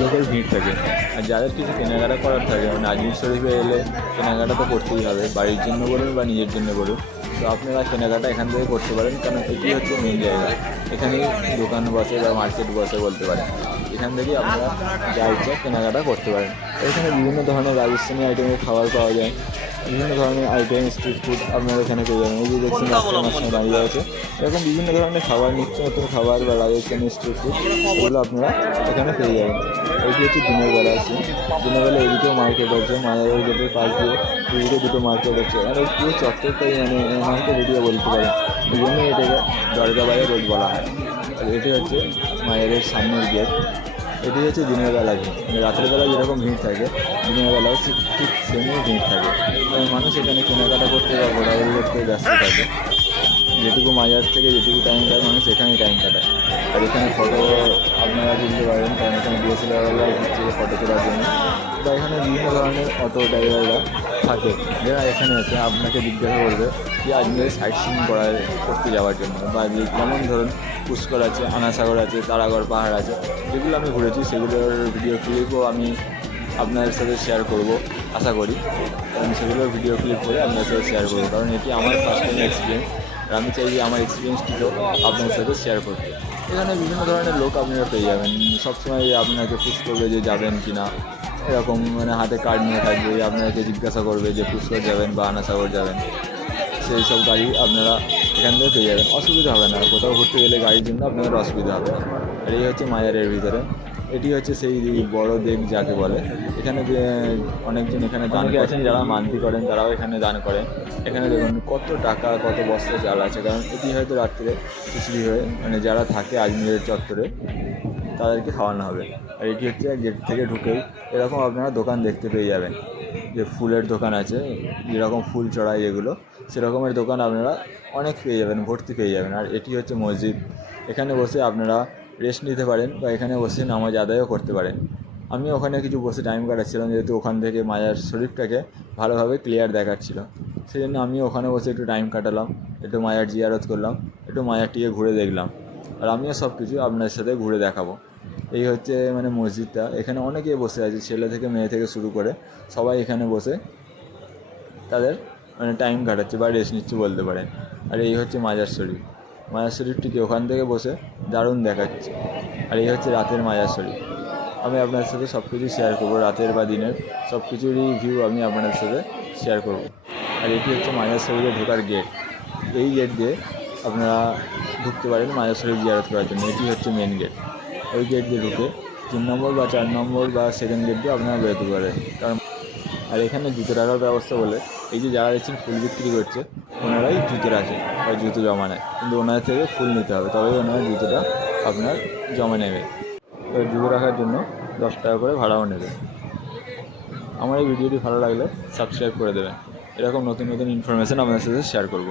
লোকের ভিড় থাকে। আর যাদের কিছু কেনাকাটা করার থাকে, মানে আজমির শরীফে এলে কেনাকাটা তো করতেই হবে, বাড়ির জন্য বলুন বা নিজের জন্য বলুন। তো আপনারা কেনাকাটা এখান থেকে করতে পারেন, কারণ এটি হচ্ছে মেন জায়গা। এখানেই দোকান বসে বা মার্কেট বসে বলতে পারেন। এখান থেকেই আপনারা যা ইচ্ছা কেনাকাটা করতে পারেন। এখানে বিভিন্ন ধরনের রাজস্থানি আইটেমের খাবার পাওয়া যায়, বিভিন্ন ধরনের আইটেম স্ট্রিট ফুড আপনারা এখানে পেয়ে যাবেন। এই যে দেখছেন রাস্তার মাঝখানে দাঁড়িয়ে আছে, এরকম বিভিন্ন ধরনের খাবার, নিত্য নতুন খাবার বা রাজস্থানি স্ট্রিট ফুড, এগুলো আপনারা এখানে পেয়ে যাবেন। এইটি হচ্ছে দিনের বেলা আছে। দিনের বেলা এদিকেও মার্কেট আছে, মায়ের গেটের পাশ দিয়ে এদিকে দুটো মার্কেট আছে। আর এই পুরো চত্বরটাই মানে মার্কেট এরিয়া বলতে পারেন। এই জন্যই এটাকে দরগা বাজার রোড বলা হয়। আর এটি হচ্ছে মায়ের সামনের গেট। এটি হচ্ছে দিনের বেলা ভিড়, মানে রাতের বেলা যেরকম ভিড় থাকে দিনের বেলাও ঠিক সেমই ভিড় থাকে। কারণ মানুষ এখানে কেনাকাটা করতে বা ঘোরাঘুরি করতে ব্যস্ত থাকে। যেটুকু মাজার থেকে যেটুকু টাইম লাগে মানুষ এখানেই টাইম কাটায়। আর এখানে ফটো আপনারা তুলতে পারেন, কারণ এখানে ডিএসএলআররা ঘুরছে ফটো তোলার জন্য। বা এখানে বিভিন্ন ধরনের অটো ড্রাইভাররা থাকে, যারা এখানে এসে আপনাকে জিজ্ঞাসা করবে যে আজমের সাইট সিইং করতে যাওয়ার জন্য, বা যে যেমন ধরুন পুষ্কর আছে, আনাসাগর আছে, তারাগড় পাহাড় আছে, যেগুলো আমি ঘুরেছি সেগুলোর ভিডিও ক্লিপও আমি আপনাদের সাথে শেয়ার করব আশা করি। আমি সেগুলোর ভিডিও ক্লিপ করে আপনাদের সাথে শেয়ার করবো, কারণ এটি আমার ফার্স্ট টাইম এক্সপিরিয়েন্স। আর আমি চাই যে আমার এক্সপিরিয়েন্সটিও আপনাদের সাথে শেয়ার করতে। এখানে বিভিন্ন ধরনের লোক আপনারা পেয়ে যাবেন, সবসময় আপনাকে পুশ করবে যে যাবেন কি না, এরকম মানে হাতে কার্ড নিয়ে থাকবে, আপনাকে জিজ্ঞাসা করবে যে পুষ্কর যাবেন বা আনাসাগর যাবেন। সেই সব গাড়ি আপনারা এখান থেকে পেয়ে যাবেন, অসুবিধা হবে না। কোথাও ঘুরতে গেলে গাড়ির জন্য আপনাদের অসুবিধা হবে না। আর এই হচ্ছে মাজারের ভিতরে। এটি হচ্ছে সেই বড় দেগ যাকে বলে। এখানে যে অনেকজন এখানে দান আছেন, যারা মানতি করেন তারাও এখানে দান করেন। এখানে দেখুন কত টাকা, কত বস্তা চাল আছে, কারণ এটি হয়তো রাত্রে খিচুড়ি হয়ে মানে যারা থাকে আজমিরের চত্বরে তাদেরকে খাওয়ানো হবে। আর এটি হচ্ছে গেট থেকে ঢুকেই এরকম আপনারা দোকান দেখতে পেয়ে যাবেন, যে ফুলের দোকান আছে, যেরকম ফুল চড়াই যেগুলো, সেরকমের দোকান আপনারা অনেক পেয়ে যাবেন, ভর্তি পেয়ে যাবেন। আর এটি হচ্ছে মসজিদ। এখানে বসে আপনারা রেস্ট নিতে পারেন বা এখানে বসে নামাজ আদায়ও করতে পারেন। আমি ওখানে কিছু বসে টাইম কাটাচ্ছিলাম, যেহেতু ওখান থেকে মাজার শরীফটাকে ভালোভাবে ক্লিয়ার দেখাচ্ছিল, সেই জন্য আমি ওখানে বসে একটু টাইম কাটালাম, একটু মাজার জিয়ারত করলাম, একটু মাজারটিকে ঘুরে দেখলাম। আর আমিও সব কিছু আপনাদের সাথে ঘুরে দেখাবো। এই হচ্ছে মানে মসজিদটা। এখানে অনেকেই বসে আছে, ছেলে থেকে মেয়ে থেকে শুরু করে সবাই এখানে বসে তাদের মানে টাইম কাটাচ্ছে বা রেস্ট নিচ্ছে বলতে পারেন। আর এই হচ্ছে মাজার শরীফ। মাজার শরীফটিকে ওখান থেকে বসে দারুণ দেখাচ্ছে। আর এই হচ্ছে রাতের মাজার শরীফ। আমি আপনাদের সাথে সব কিছু শেয়ার করবো, রাতের বা দিনের সব কিছুরই ভিউ আমি আপনাদের সাথে শেয়ার করব। আর এটি হচ্ছে মাজার শরীফে ঢোকার গেট। এই গেট দিয়ে আপনারা ঢুকতে পারেন মাজার শরীফ জিয়ারত করার জন্য। এটি হচ্ছে মেন গেট। ওই গেট দিয়ে ঢুকে 3 নম্বর বা 4 নম্বর বা সেকেন্ড গেট দিয়ে আপনারা বেরোতে পারেন। কারণ আর এখানে জুতো রাখার ব্যবস্থা বলে, এই যে যারা দেখছেন ফুল বিক্রি করছে ওনারাই জুতো রাখে বা জুতো জমা নেয়, কিন্তু ওনার থেকে ফুল নিতে হবে, তবেই ওনারা জুতোটা আপনার জমা নেবে। তো জুতো রাখার জন্য 10 টাকা করে ভাড়াও নেবে। আমার এই ভিডিওটি ভালো লাগলে সাবস্ক্রাইব করে দেবেন, এরকম নতুন নতুন ইনফরমেশান আপনাদের সাথে শেয়ার করব।